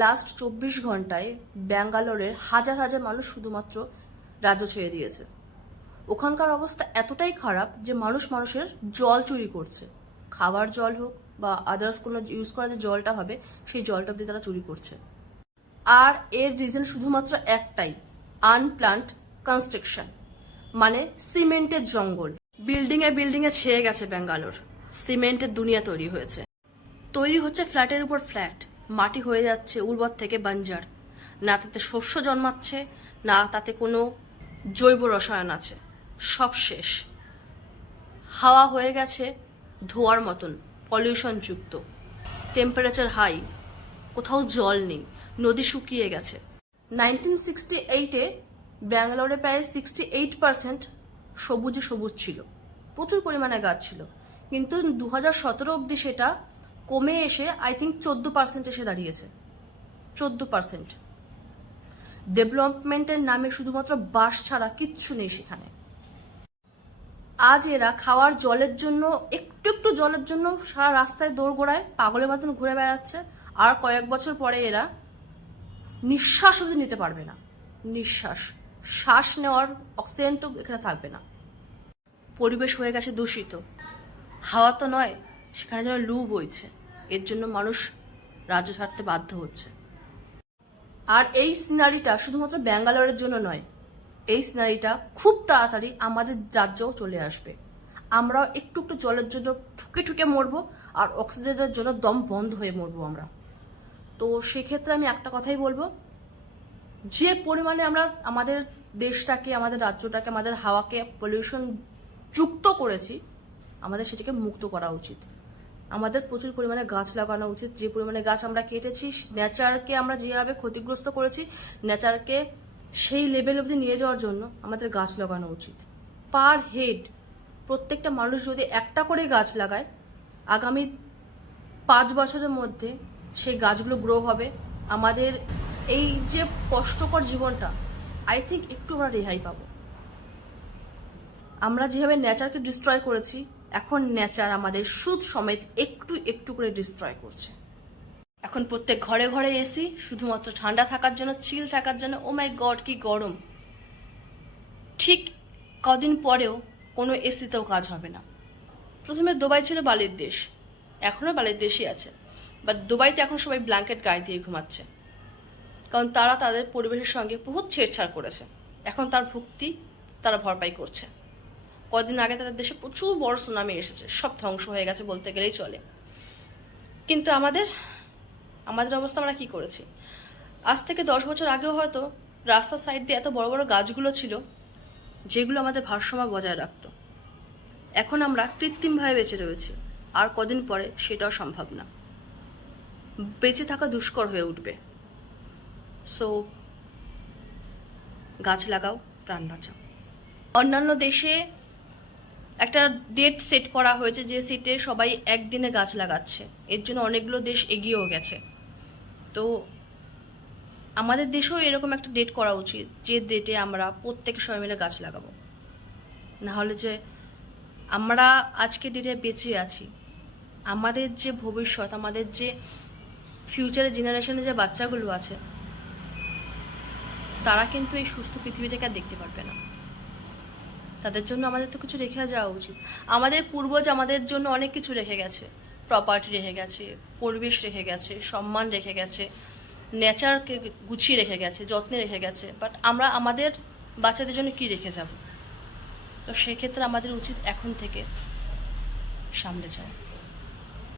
Last চব্বিশ ঘন্টায় ব্যাঙ্গালোরের হাজার হাজার মানুষ শুধুমাত্র রাজ্য ছেড়ে দিয়েছে। ওখানকার অবস্থা এতটাই খারাপ যে মানুষ মানুষের জল চুরি করছে। খাবার জল হোক বা আদার্স কোনো ইউজ করা যে জলটা হবে, সেই জলটা অব্দি তারা চুরি করছে। আর এর রিজন শুধুমাত্র একটাই আনপ্লান্ট কনস্ট্রাকশন মানে সিমেন্টের জঙ্গল। বিল্ডিং এ বিল্ডিং এ ছেয়ে গেছে ব্যাঙ্গালোর। সিমেন্টের দুনিয়া তৈরি হয়েছে। তৈরি হচ্ছে ফ্ল্যাটের উপর ফ্ল্যাট মাটি হয়ে যাচ্ছে উর্বর থেকে বাঞ্জার। না তাতে শস্য জন্মাচ্ছে, না তাতে কোনো জৈব রসায়ন আছে। সব শেষ। হাওয়া হয়ে গেছে ধোয়ার মতন, পলিউশনযুক্ত। টেম্পারেচার হাই কোথাও জল নেই, নদী শুকিয়ে গেছে। নাইনটিন সিক্সটি এইটে ব্যাঙ্গালোরে প্রায় সিক্সটি এইট পার্সেন্ট সবুজে সবুজ ছিল। প্রচুর পরিমাণে গাছ ছিল। কিন্তু দু হাজার সতেরো অবধি সেটা কমে এসে আই থিঙ্ক চোদ্দ পার্সেন্ট এসে দাঁড়িয়েছে। চোদ্দ পার্সেন্ট ডেভেলপমেন্টের নামে শুধুমাত্র বাস ছাড়া কিচ্ছু নেই সেখানে। আজ এরা খাওয়ার জলের জন্য, একটু একটু জলের জন্য সারা রাস্তায় দৌড় গোড়ায় পাগলের মতন ঘুরে বেড়াচ্ছে। আর কয়েক বছর পরে এরা নিঃশ্বাস অবধি নিতে পারবে না। নিঃশ্বাস। শ্বাস নেওয়ার অক্সিজেন তো এখানে থাকবে না। পরিবেশ হয়ে গেছে দূষিত। হাওয়া তো নয়, সেখানে যেন লু বইছে। এর জন্য মানুষ রাজ্য ছাড়তে বাধ্য হচ্ছে। আর এই সিনারিটা শুধুমাত্র ব্যাঙ্গালোরের জন্য নয়, এই সিনারিটা খুব তাড়াতাড়ি আমাদের রাজ্যেও চলে আসবে। আমরাও একটু একটু জলের জন্য ঠুকে ঠুকে মরবো আর অক্সিজেনের জন্য দম বন্ধ হয়ে মরবো আমরা। তো সেক্ষেত্রে আমি একটা কথাই বলব, যে পরিমাণে আমরা আমাদের দেশটাকে, আমাদের রাজ্যটাকে, আমাদের হাওয়াকে পলিউশন যুক্ত করেছি, আমাদের সেটাকে মুক্ত করা উচিত। আমাদের প্রচুর পরিমাণে গাছ লাগানো উচিত। যে পরিমাণে গাছ আমরা কেটেছি, নেচারকে আমরা যেভাবে ক্ষতিগ্রস্ত করেছি, নেচারকে সেই লেভেল অবধি নিয়ে যাওয়ার জন্য আমাদের গাছ লাগানো উচিত। পার হেড প্রত্যেকটা মানুষ যদি একটা করে গাছ লাগায়, আগামী পাঁচ বছরের মধ্যে সেই গাছগুলো গ্রো হবে। আমাদের এই যে কষ্টকর জীবনটা আই থিঙ্ক একটু আমরা রেহাই পাবো। আমরা যেভাবে নেচারকে ডিস্ট্রয় করেছি এখন নেচার আমাদের সুদ সমেত একটু একটু করে ডিস্ট্রয় করছে। এখন প্রত্যেক ঘরে ঘরে এসি শুধুমাত্র ঠান্ডা থাকার জন্য চিল থাকার জন্য ও মাই গড কি গরম। ঠিক কদিন পরেও কোনো এসিতেও কাজ হবে না। প্রথমে দুবাই ছিল বালির দেশ এখনও বালির দেশই আছে। বাট দুবাইতে এখন সবাই ব্ল্যাঙ্কেট গায়ে দিয়ে ঘুমাচ্ছে। কারণ তারা তাদের পরিবেশের সঙ্গে বহুত ছেড়ছাড় করেছে। এখন তার ভুক্তি, তারা ভরপাই করছে। কদিন আগে তাদের দেশে প্রচুর বড় সুনামি এসেছে। সব ধ্বংস হয়ে গেছে বলতে গেলেই চলে। কিন্তু আমাদের আমাদের অবস্থা আমরা কি করেছি? আজ থেকে দশ বছর আগেও হয়তো রাস্তার সাইড দিয়ে এত বড় বড় গাছগুলো ছিল, যেগুলো আমাদের ভারসাম্য বজায় রাখতো। এখন আমরা কৃত্রিমভাবে বেঁচে রয়েছি। আর কদিন পরে সেটাও সম্ভব না। বেঁচে থাকা দুষ্কর হয়ে উঠবে। সো গাছ লাগাও, প্রাণ বাঁচাও। অন্যান্য দেশে একটা ডেট সেট করা হয়েছে যে সেটে সবাই একদিনে গাছ লাগাচ্ছে। এর জন্য অনেকগুলো দেশ এগিয়েও গেছে। তো আমাদের দেশেও এরকম একটা ডেট করা উচিত, যে ডেটে আমরা প্রত্যেক সবাই মিলে গাছ লাগাবো। না হলে যে আমরা আজকে ডেটে বেঁচে আছি, আমাদের যে ভবিষ্যৎ, আমাদের যে ফিউচারে জেনারেশনে যে বাচ্চাগুলো আছে, তারা কিন্তু এই সুস্থ পৃথিবীটাকে আর দেখতে পারবে না। তাদের জন্য আমাদের তো কিছু রেখে যাওয়া উচিত। আমাদের পূর্বজ আমাদের জন্য অনেক কিছু রেখে গেছে। প্রপার্টি রেখে গেছে, পরিবেশ রেখে গেছে, সম্মান রেখে গেছে নেচারকে গুছিয়ে রেখে গেছে, যত্নে রেখে গেছে। বাট আমরা আমাদের বাচ্চাদের জন্য কি রেখে যাব? তো সেক্ষেত্রে আমাদের উচিত এখন থেকে সামনে যাওয়া।